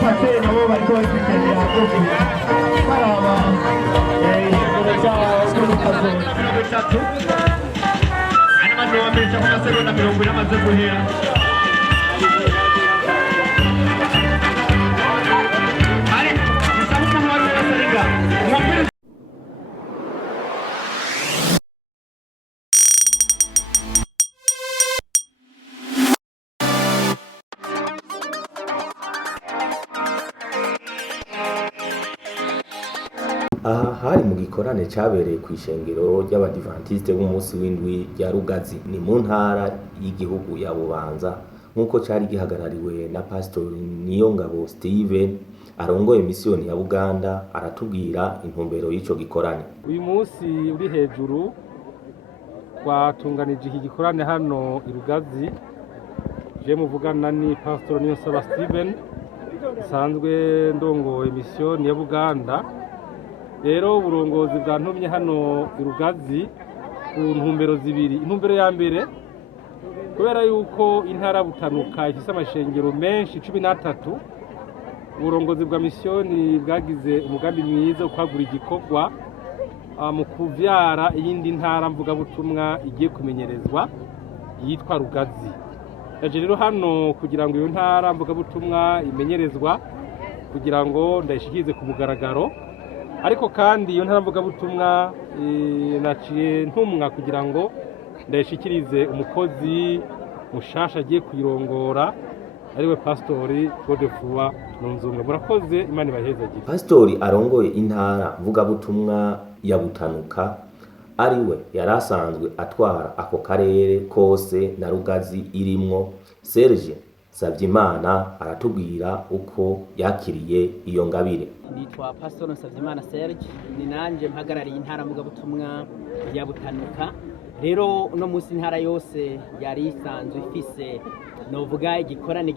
abapasiteri nabo bariko bazikenera kugira baraba igihemburo cyabo kuri kazo 3 hanyuma amajoro wa mbere cyangwa amasegonda 40 amaze guhera aha hari mu gikorane cyabereye ku ishengero ry'abadivantiste b'umunsi w'indwi rya Rugazi ni mu ntara y'igihugu ya Bubanza nk'uko cyari gihagarariwe na Pastor Niyongabo Steven arongoye misiyoni ya Buganda aratubwira intumbero y'ico gikorane. Uyu munsi uri hejuru twatunganije iki gikorane hano i Rugazi je muvugana ni Pastor Niyonsaba Steven sanzwe ndongoye misiyoni ya Buganda. Rero uburongozi bwantumye hano i Rugazi ku ntumbero zibiri. Intumbero ya mbere kubera yuko intara butanuka ifise amashengero menshi 13 uburongozi bwa misiyoni bwagize umugambi mwiza kwagura igikorwa mu kuvyara iyindi ntara mvuga butumwa igiye kumenyerezwa yitwa Rugazi. Yaje rero hano kugira ngo iyo ntara mvuga butumwa imenyerezwa kugira ngo ndayishikize ku mugaragaro ariko kandi iyo ntaravuga butumwa naciye ntumwa kugira ngo ndayishikirize umukozi mushasha agiye kuyirongora ariwe Pastori Godefroid Nunzumwe. Murakoze, Imana ibahezagire. Pastori arongoye intara mvuga butumwa ya Butanuka ariwe yarasanzwe atwara ako karere kose na Rugazi irimwo. Serge Savyimana aratubwira uko yakiriye iyo ngabire. Nitwa Pastor Savyimana Serge, ni nanje mpagarariye intara mvuga butumwa ya Butanuka. Rero uno munsi intara yose yari isanzwe ifise novuga igikorane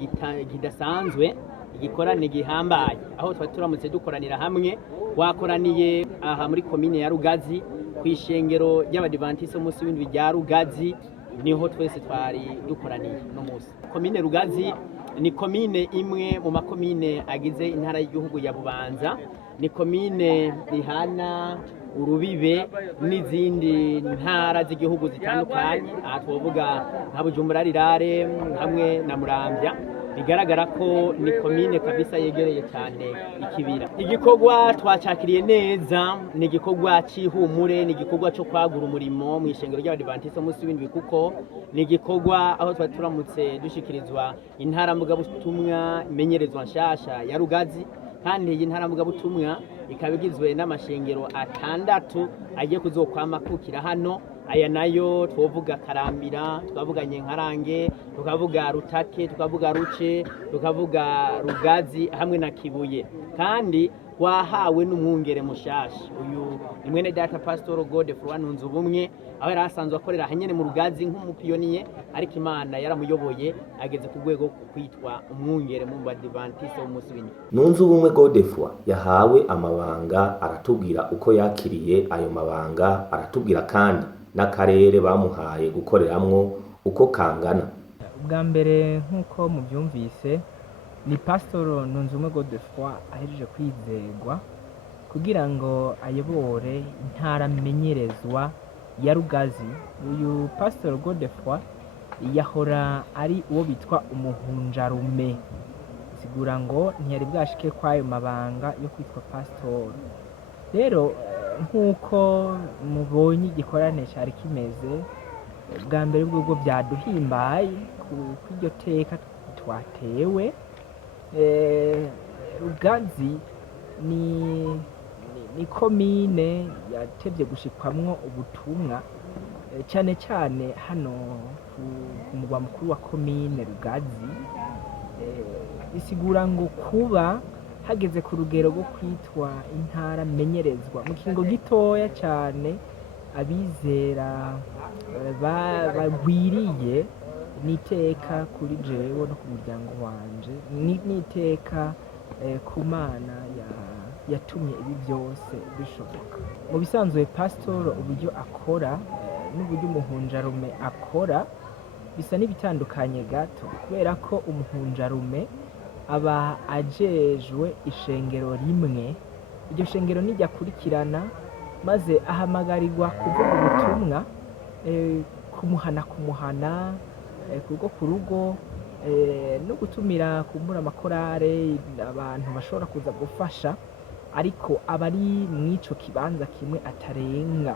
kidasanzwe, igikorane gihambaye aho turamutse dukoranira hamwe. Wakoraniye aha muri komine ya Rugazi kwishengero ry'abadivantiste umunsi w'indwi rya Rugazi, niho twese twari dukoraniye no munsi. Komine Rugazi ni komine imwe mu makomine agize intara y'igihugu ya Bubanza, ni komine ihana urubibe n'izindi ntara z'igihugu zitandukanye. Aha twovuga nka Bujumbura Rirare hamwe na Muramvya. Bigaragara ko ni komine kabisa yegereye cyane ikibira. Igikorwa twacakiriye neza, ni igikorwa cy'ihumure, ni igikorwa cyo kwagura umurimo mu ishengero ry'abadivantiste umunsi w'indwi, kuko ni igikorwa aho turamutse dushikirizwa intara mvuga butumwa imenyerezwa nshasha ya Rugazi. Kandi iyi ntara mvuga butumwa ikaba igizwe n'amashengero 6 agiye kuzokwama kukira hano. Aya nayo twovuga Karambira, tukavuga Nyenkarange, tukavuga Rutake, tukavuga Ruce, tukavuga Rugazi hamwe na Kibuye. Kandi wahawe n'umwungere mushasha. Uyu ni mwene data Pastor Godefroid Nunzubumwe, aho yarasanzwe akorera hanyene mu Rugazi nk'umupiyoniye, ariko Imana yaramuyoboye ageze ku rwego kwitwa umwungere mu Badivantiste w'umunsi w'indwi. Nunzubumwe Godefroid yahawe amabanga, aratubwira uko yakiriye ayo mabanga, aratubwira kandi n'akarere bamuhaye gukoreramwo uko kangana. Ubwa mbere nk'uko mubyumvise, ni Pastor Nunzumwe Godefroid ahejeje kwizegwa kugira ngo ayobore intara menyerezwa ya Rugazi. Uyu Pastor Godefroid yahora ari uwo bitwa umuhunjarume, sigura ngo ntiyari bwashike kwayo mabanga yo kwitwa pastor. Rero nk'uko mubonye igikorane cyari kimeze, bwa mbere bw'ubwo byaduhimbaye kw'iryo teka twatewe. Rugazi ni komine yatevye gushikwamwo ubutumwa, cyane cyane hano ku mugwa mukuru wa komine Rugazi. Bisigura ngo kuba hageze ku rugero rwo kwitwa intara menyerezwa mu kingo gitoya cyane, abizera bagwiriye, niteka kuri jewe no ku muryango wanje, niteka ku Mana yatumye ibi byose bishoboka. Mu bisanzwe Pastor uburyo akora n'uburyo umuhunjarume akora bisa n'ibitandukanye gato, kubera ko umuhunjarume aba ajejwe ishengero rimwe, iryo shengero niryakurikirana maze ahamagarirwa kuvuga ubutumwa kumuhana ku rugo no gutumira kumbura amakorare abantu bashobora kuza gufasha, ariko aba ari mw'ico kibanza kimwe atarenga.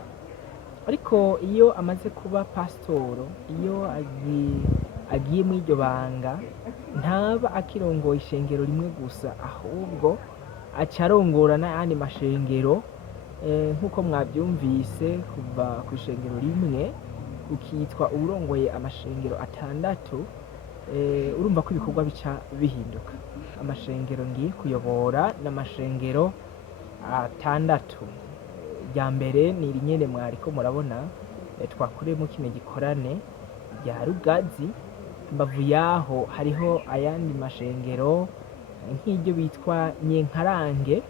Ariko iyo amaze kuba pasitoro, iyo agiye muri iryo banga, ntaba akirongoye ishengero rimwe gusa, ahubwo aca arongora n'ayandi mashengero nk'uko mwabyumvise, kuva ku ishengero rimwe ukitwa urongoye amashengero 6. Urumva ko ibikorwa bica bihinduka. Amashengero ngiye kuyobora n'amashengero 6. Rya mbere ni iri nyene mwariko murabona twakoreyemo kino gikorane rya Rugazi. Mbavu yaho hariho ayandi mashengero nk'iryo bitwa Nyenkarange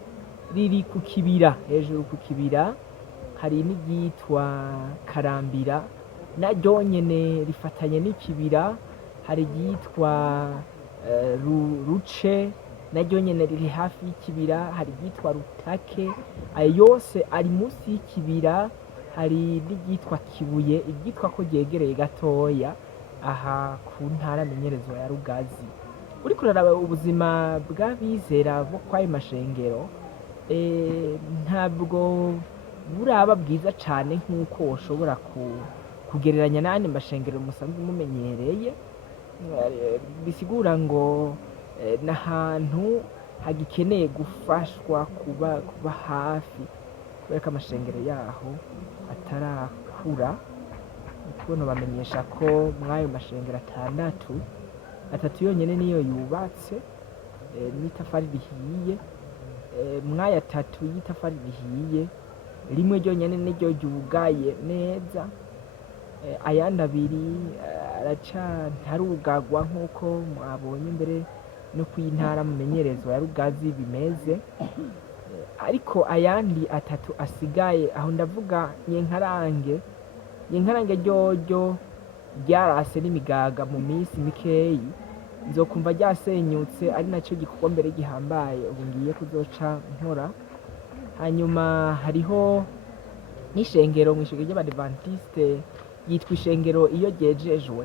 riri ku kibira, hejuru ku kibira. Hari n'iryitwa Karambira naryo nyene rifatanye n'ikibira. Hari iryitwa Ruce naryo nyene riri hafi y'ikibira. Hari iryitwa Rutake, ayo yose ari munsi y'ikibira. Hari n'iryitwa Kibuye, iryitwa ko ryegereye gatoya aha ku ntara menyerezwa ya Rugazi. Uriko uraraba ubuzima bw'abizera bo kw'ayo mashengero, ntabwo buraba bwiza cane nk'uko woshobora kugereranya n'ayandi mashengero musanzwe mumenyereye. Bisigura ngo n'ahantu hagikeneye gufashwa kuba hafi, kubera ko amashengero yaho atarakura. Kubona bamenyesha ko mw'ayo mashengero 6, 3 yonyene niyo yubatse n'itafari rihiye. Mw'aya 3 y'itafari rihiye, rimwe ryonyene niryo ryugaye neza, ayandi 2 ntarugagwa nk'uko mwabonye mbere no kw'intara mumenyerezwa ya Rugazi bimeze. Ariko ayandi 3 asigaye, aho ndavuga Nyenkarange ryoryo ryarase n'imigaga mu minsi mikeyi, nzokumva ryasenyutse, ari naco gikorwa mbere gihambaye ubu ngiye kuzoca nkora. Hanyuma hariho n'ishengero mw'ishengero ry'Abadventiste yitwa ishengero iyo ryejejwe,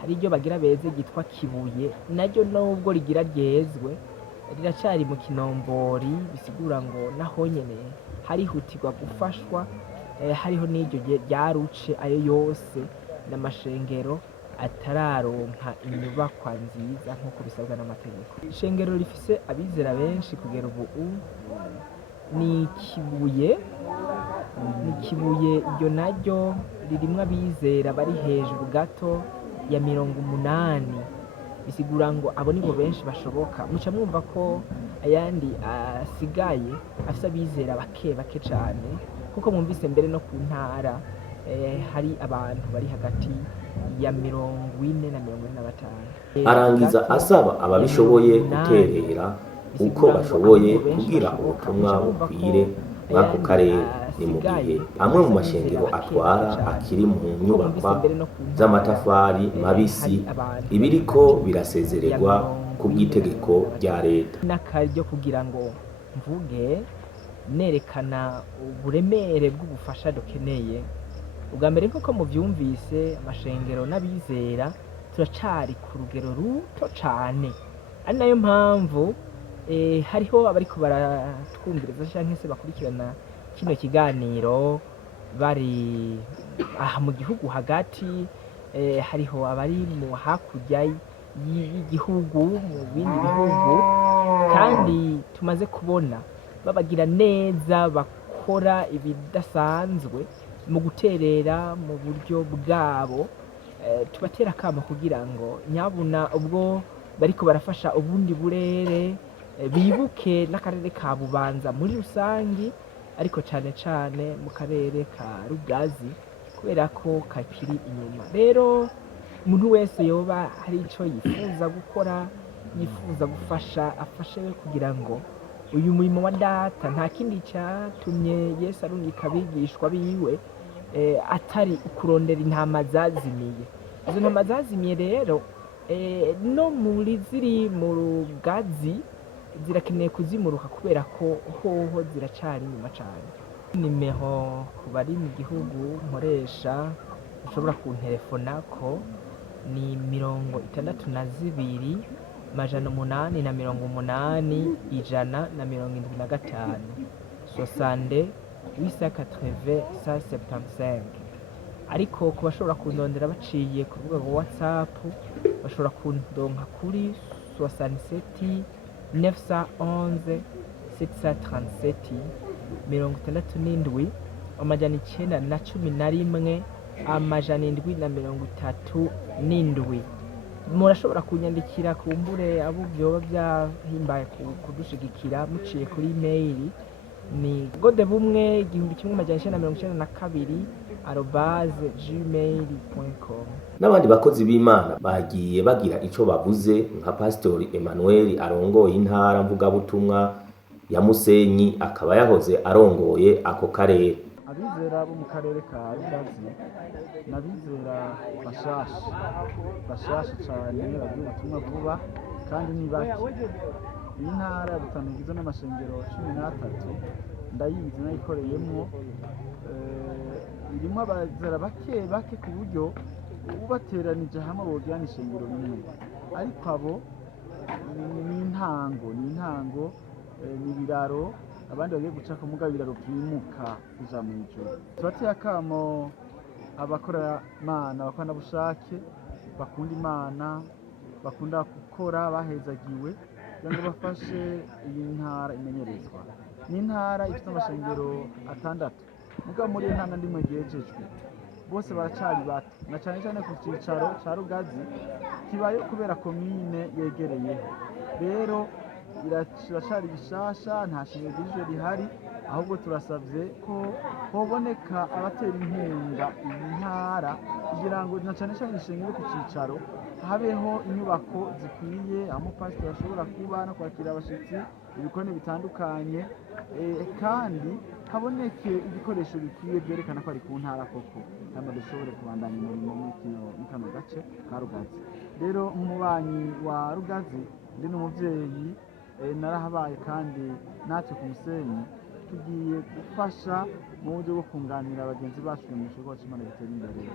hari iryo bagira beze ryitwa Kibuye, naryo nubwo rigira ryezwe riracari mu kinombori. Bisigura ngo naho nyene harihutirwa gufashwa. Hariho n'iryo rya Ruce, ayo yose n'amashengero atararonka inyubakwa nziza nk'uko bisabwa n'amategeko. Ishengero rifise abizera benshi kugera ubu ni Kibuye. Iryo naryo ririmwo abizera bari hejuru gato ya 80. Bisigura ngo abo nibo benshi bashoboka. Muca mwumva ko ayandi asigaye afise abizera bake cane, kuko mwumvise mbere no ku ntara hari abantu bari hagati ya 40 na 45. Arangiza asaba ababishoboye guterera uko bashoboye kugira ubutumwa bukwire mw'ako karere. Ni mu gihe amwe mu mashengero atwara akiri mu nyubakwa z'amatafari mabisi, ibiriko birasezererwa ku bw'itegeko rya leta. N'akaryo kugira ngo mvuge nerekana uburemere bw'ubufasha dukeneye. Ubwa mbere nk'uko muvyumvise, amashengero n'abizera turacari ku rugero ruto cane, ari nayo mpamvu hariho abariko baratwumviriza canke se bakurikirana kino kiganiro bari aha mu gihugu hagati, hariho abari mu hakurya y'igihugu mu bindi bihugu, kandi tumaze kubona babagira neza, bakora ibidasanzwe mu guterera mu buryo bwabo. Tubatera akamo kugira ngo nyabuna ubwo bariko barafasha ubundi burere, bibuke n'akarere ka Bubanza muri rusangi, ariko cane cane mu karere ka Rugazi kubera ko kakiri inyuma. Rero umuntu wese yoba hari ico yifuza gukora, yifuza gufasha, afashe kugira ngo uyu murimo wa data nta kindi cyatumye Yesu arungika abigishwa biwe atari ukurondera intama zazimiye. Izo ntama zazimiye rero no muri ziri mu Rugazi zirakeneye kuzimuruka kubera ko hoho ziracari inyuma cane. Nimero ku bari mu gihugu nkoresha ushobora kunterefonako ni 62 880 175 60 880 175. ariko ku bashobora kundondera baciye ku rubuga rwa WhatsApp bashobora kundonka kuri 67 911 737 67 amajana 911 amajana 737. Murashobora kunyandikira kumbure abo byoba byahimbaye kudushigikira muciye kuri email ni godebumwe1992@gmail.com. N'abandi bakozi b'Imana bagiye bagira ico bavuze nka Pastori Emmanuel arongoye intara mvugabutumwa ya Musenyi akaba yahoze arongoye ako karere. Abizera bo mu karere ka Rugazi n'abizera bashasha cyane bagiye ubutumwa vuba kandi ni bake. Iyi ntara ya Rutana igizwe n'amashengero 13 ndayizi nayikoreyemwo, irimo abazera bake ku buryo ubateranije hamwe bogirana ishengero rimwe, ariko abo ni intango ni ibiraro abandi bagiye guca ku muga biraro byimuka kuja mu ijuru. Tubateye akamo abakora Imana bakora bushake bakunda Imana bakunda gukora bahezagiwe kugira ngo bafashe iyi ntara imenyerezwa. Ni intara ifite amashengero 6 muga muri iyo ntara ndimwe gejejwe bose baracari bato na cyane ku cicaro ca Rugazi kibaye kubera komine yegereyeho. Rero iracari bishasha nta shingiro rihari, ahubwo turasabye ko hoboneka abatera inkunga iyi ntara kugira ngo na cyane ishengero ku cicaro habeho inyubako zikwiye aho umupasiteri ashobora kuba no kwakira abashitsi, ibikoni bitandukanye, kandi haboneke ibikoresho bikwiye byerekana ko ari ku ntara koko kandi dushobore kubandanya imirimo muri kano gace ka Rugazi. Rero nk'umubanyi wa Rugazi ndi n'umuvyeyi narahabaye kandi natwe ku Musenyi tugiye gufasha mu buryo bwo kunganira abagenzi bacu mu gikorwa cy'Imana gitera imbere.